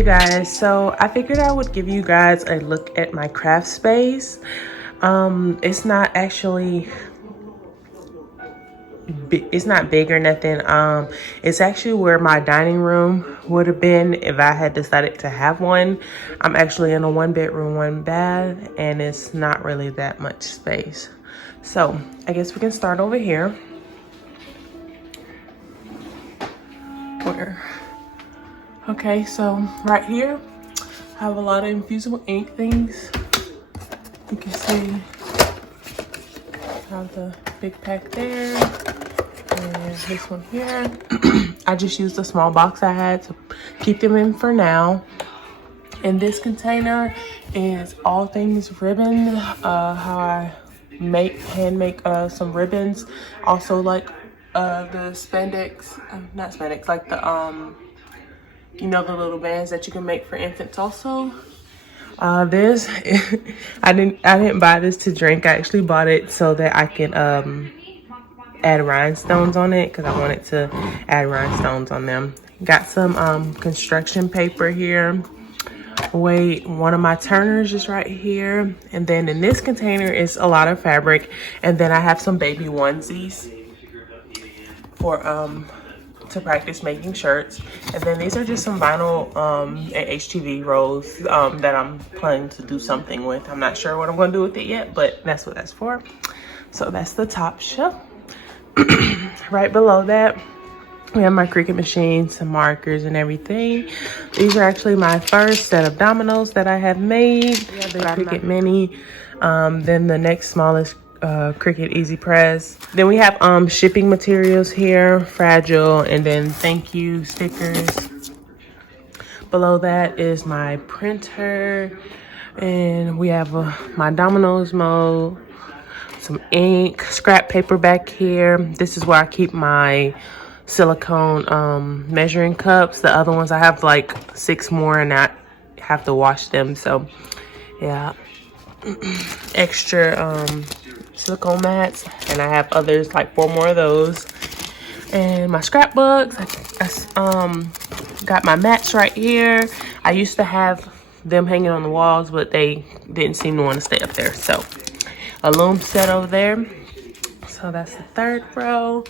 Hey guys, so I figured I would give you guys a look at my craft space. It's not actually it's not big or nothing. It's actually where my dining room would have been if I had decided to have one. I'm actually in a 1 bedroom, 1 bath, and it's not really that much space. So I guess we can start over here. Okay, so right here I have a lot of infusible ink things. You can see I have the big pack there and this one here. I just used a small box I had to keep them in for now. And this container is all things ribbon, how I hand make some ribbons. Also like the spandex, not spandex, like the you know, the little bands that you can make for infants also. This I didn't buy this to drink. I actually bought it so that I can add rhinestones on it because I wanted to add rhinestones on them. Got some construction paper here. One of my turners is right here, and then in this container is a lot of fabric, and then I have some baby onesies for to practice making shirts. And then these are just some vinyl and HTV rolls that I'm planning to do something with. I'm not sure what I'm going to do with it yet, but that's what that's for. So that's the top shelf. Right below that, we have my Cricut machine, some markers and everything. These are actually my first set of dominoes that I have made. We have the Cricut Mini, then the next smallest Cricut Easy Press. Then we have shipping materials here, fragile, and then thank you stickers. Below that is my printer, and we have my dominoes mold, some ink, scrap paper back here. This is where I keep my silicone measuring cups. The other ones I have like 6 more and I have to wash them, so yeah. Extra silicone mats, and I have others, like 4 more of those. And my scrapbooks, I got my mats right here. I used to have them hanging on the walls, but they didn't seem to want to stay up there, so a loom set over there. So that's the 3rd row.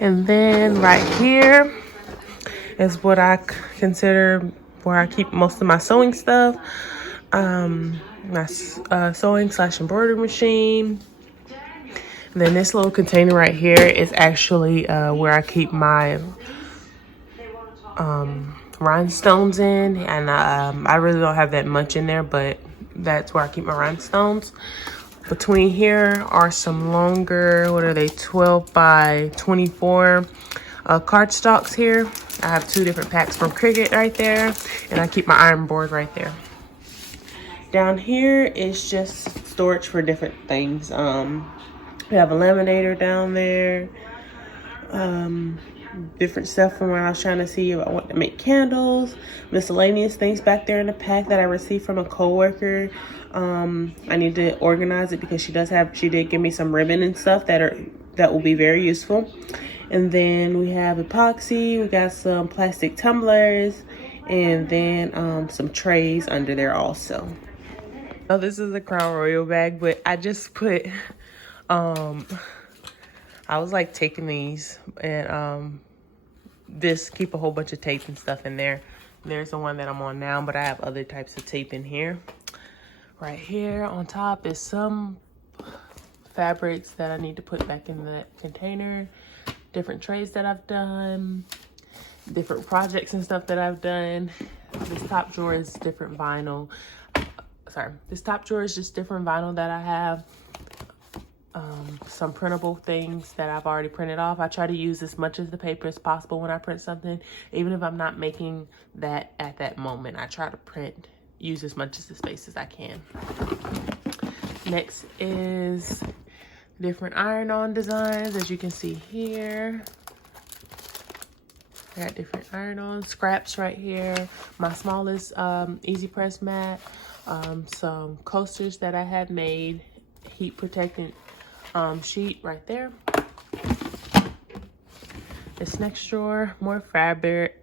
And then right here is what I consider where I keep most of my sewing stuff. My sewing / embroidery machine. And then this little container right here is actually where I keep my rhinestones in. And I really don't have that much in there, but that's where I keep my rhinestones. Between here are some longer, what are they, 12 by 24 cardstocks here. I have 2 different packs from Cricut right there, and I keep my iron board right there. Down here is just storage for different things. We have a laminator down there, different stuff from where I was trying to see if I want to make candles, miscellaneous things back there in the pack that I received from a coworker. I need to organize it because she did give me some ribbon and stuff that will be very useful. And then we have epoxy, we got some plastic tumblers, and then some trays under there also. Oh, this is a Crown Royal bag, but I just put I was like taking these and just keep a whole bunch of tape and stuff in there. There's the one that I'm on now, but I have other types of tape in here. Right here on top is some fabrics that I need to put back in the container, different trays that I've done, different projects and stuff that I've done. This top drawer is different vinyl. This top drawer is just different vinyl that I have. Some printable things that I've already printed off. I try to use as much of the paper as possible when I print something, even if I'm not making that at that moment. I try to use as much of the space as I can. Next is different iron-on designs, as you can see here. I got different iron-on scraps right here. My smallest Easy Press mat. Some coasters that I had made. Heat protectant sheet right there. This next drawer, more fabric.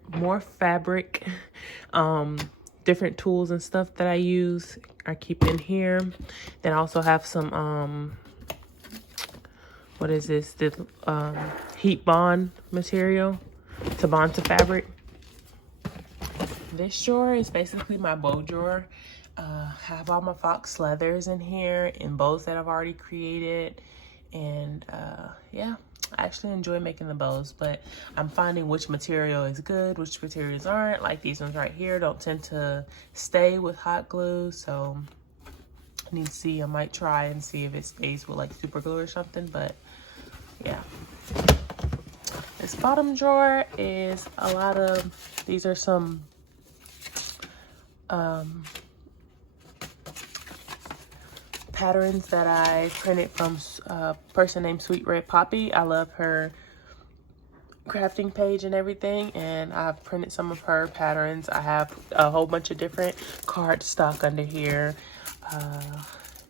different tools and stuff that I use I keep in here. Then I also have some what is this? This heat bond material to bond to fabric. This drawer is basically my bow drawer. I have all my fox leathers in here and bows that I've already created. And yeah, I actually enjoy making the bows, but I'm finding which material is good, which materials aren't. Like these ones right here don't tend to stay with hot glue, so I need to see. I might try and see if it stays with like super glue or something, but yeah. This bottom drawer is a lot of, these are some patterns that I printed from a person named Sweet Red Poppy. I love her crafting page and everything, and I've printed some of her patterns. I have a whole bunch of different card stock under here,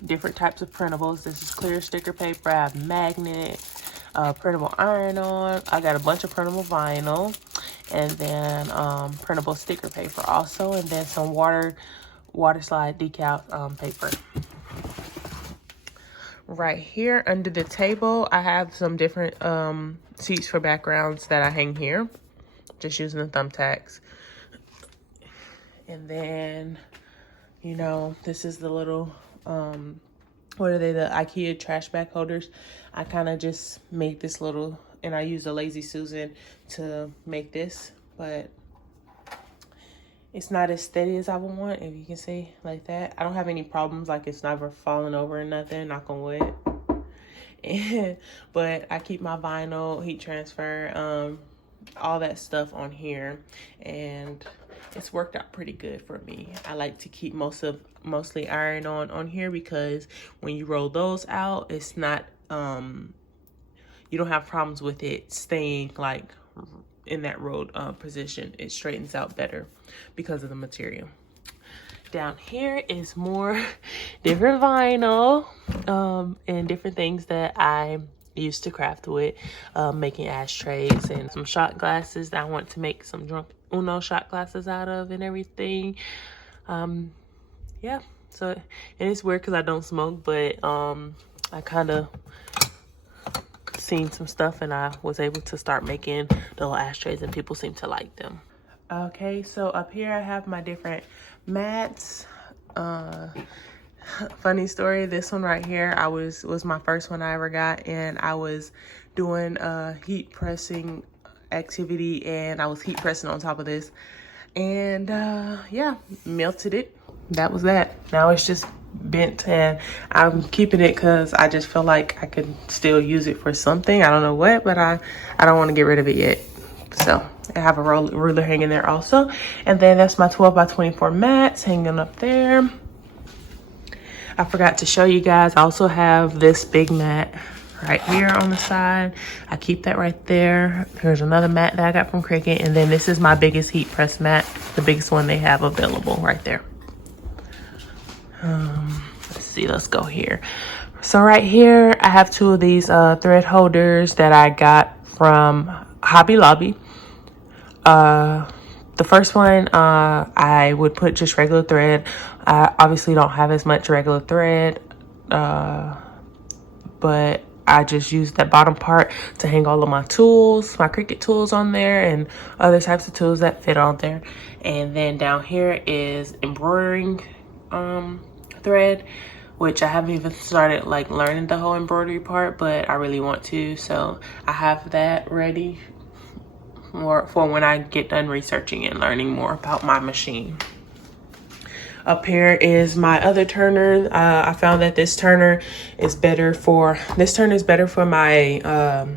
different types of printables. This is clear sticker paper. I have magnet, printable iron-on. I got a bunch of printable vinyl, and then printable sticker paper also, and then some water slide decal paper. Right here under the table, I have some different sheets for backgrounds that I hang here, just using the thumbtacks. And then, you know, this is the little, what are they, the IKEA trash bag holders. I kind of just made this little, and I used a Lazy Susan to make this, but it's not as steady as I would want, if you can see, like that. I don't have any problems, like it's never falling over or nothing, knock on wood. But I keep my vinyl, heat transfer, all that stuff on here, and it's worked out pretty good for me. I like to keep mostly iron on here, because when you roll those out, it's not, you don't have problems with it staying like in that rolled position. It straightens out better because of the material. Down here is more different vinyl and different things that I used to craft with, making ashtrays and some shot glasses that I want to make some Drunk Uno shot glasses out of and everything. Yeah, so, and it's weird because I don't smoke, but I kind of seen some stuff and I was able to start making the little ashtrays, and people seem to like them. Okay, so up here I have my different mats. Funny story, this one right here was my first one I ever got, and I was doing a heat pressing activity, and I was heat pressing on top of this, and yeah, melted it. That was that. Now it's just bent, and I'm keeping it because I just feel like I could still use it for something. I don't know what, but I don't want to get rid of it yet. So I have a ruler hanging there also, and then that's my 12 by 24 mats hanging up there. I forgot to show you guys, I also have this big mat right here on the side. I keep that right there. There's another mat that I got from Cricut, and then this is my biggest heat press mat, the biggest one they have available right there. Let's see, let's go here. So right here I have two of these thread holders that I got from Hobby Lobby. The first one, I would put just regular thread. I obviously don't have as much regular thread, but I just use that bottom part to hang all of my tools, my Cricut tools on there, and other types of tools that fit on there. And then down here is embroidering thread, which I haven't even started like learning the whole embroidery part, but I really want to, so I have that ready for when I get done researching and learning more about my machine. Up here is my other turner. I found that this turner is better for my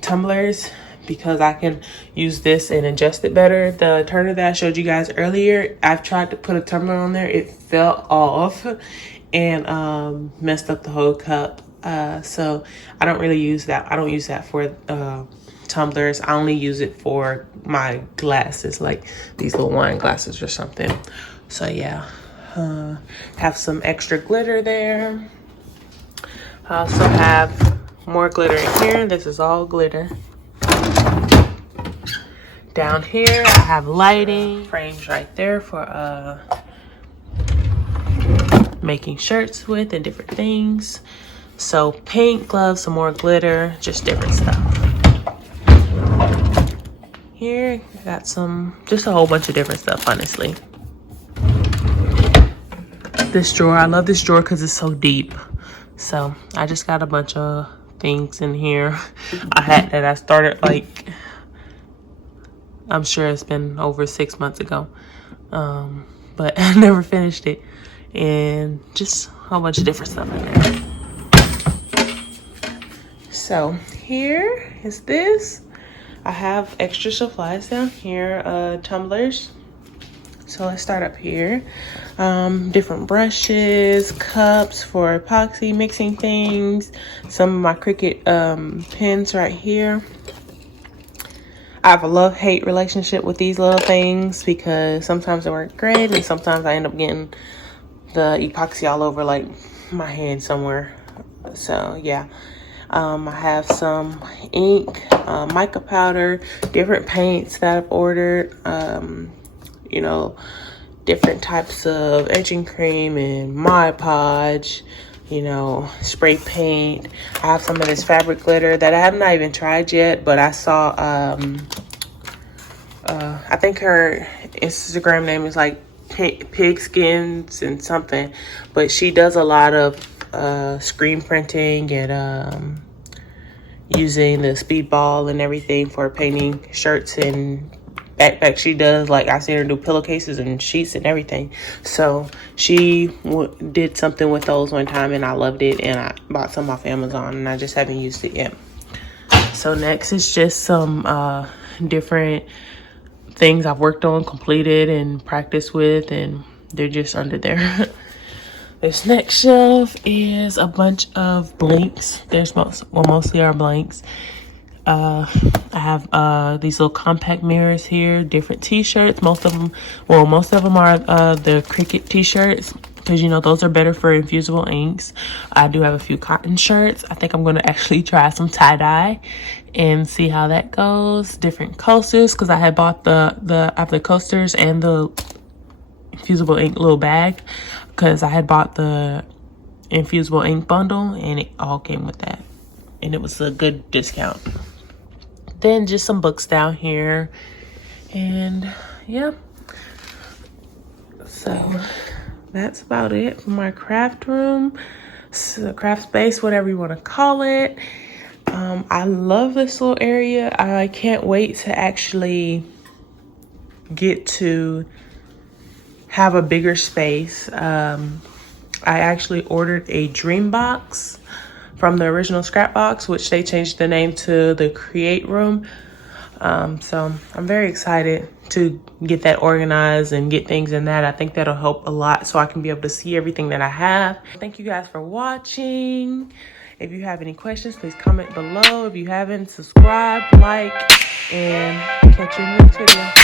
tumblers, because I can use this and adjust it better. The turner that I showed you guys earlier, I've tried to put a tumbler on there. It fell off and messed up the whole cup. So I don't really use that. I don't use that for tumblers. I only use it for my glasses, like these little wine glasses or something. So yeah, have some extra glitter there. I also have more glitter in here. This is all glitter. Down here, I have lighting, frames right there for making shirts with and different things. So paint, gloves, some more glitter, just different stuff. Here, I got just a whole bunch of different stuff, honestly. This drawer, I love this drawer because it's so deep. So I just got a bunch of things in here. A hat that I started like, I'm sure it's been over 6 months ago. But I never finished it. And just a whole bunch of different stuff in there. So here is this. I have extra supplies down here, tumblers. So let's start up here. Different brushes, cups for epoxy mixing things, some of my Cricut pens right here. I have a love-hate relationship with these little things because sometimes they work great and sometimes I end up getting the epoxy all over like my hand somewhere. So yeah. I have some ink, mica powder, different paints that I've ordered, you know, different types of etching cream and Mod Podge, you know, spray paint. I have some of this fabric glitter that I have not even tried yet, but I saw, I think her Instagram name is like Pigskins and something, but she does a lot of screen printing and using the speedball and everything for painting shirts and backpacks. She does, like, I seen her do pillowcases and sheets and everything. So she did something with those one time and I loved it, and I bought some off Amazon and I just haven't used it yet. So next is just some different things I've worked on, completed, and practiced with, and they're just under there. This next shelf is a bunch of blanks. There's mostly are blanks. I have these little compact mirrors here, different t-shirts. Most of them are the Cricut t-shirts, because you know those are better for infusible inks. I do have a few cotton shirts. I think I'm going to actually try some tie-dye and see how that goes. Different coasters, because I had bought I have the coasters and the infusible ink little bag, because I had bought the infusible ink bundle and it all came with that, and it was a good discount. Then just some books down here, and yeah, so that's about it for my craft room, so craft space, whatever you want to call it. I love this little area. I can't wait to actually get to have a bigger space. I actually ordered a dream box from the original Scrapbox, which they changed the name to the Create Room. So I'm very excited to get that organized and get things in that. I think that'll help a lot so I can be able to see everything that I have. Thank you guys for watching. If you have any questions, please comment below. If you haven't, subscribe, like, and catch you in the next video.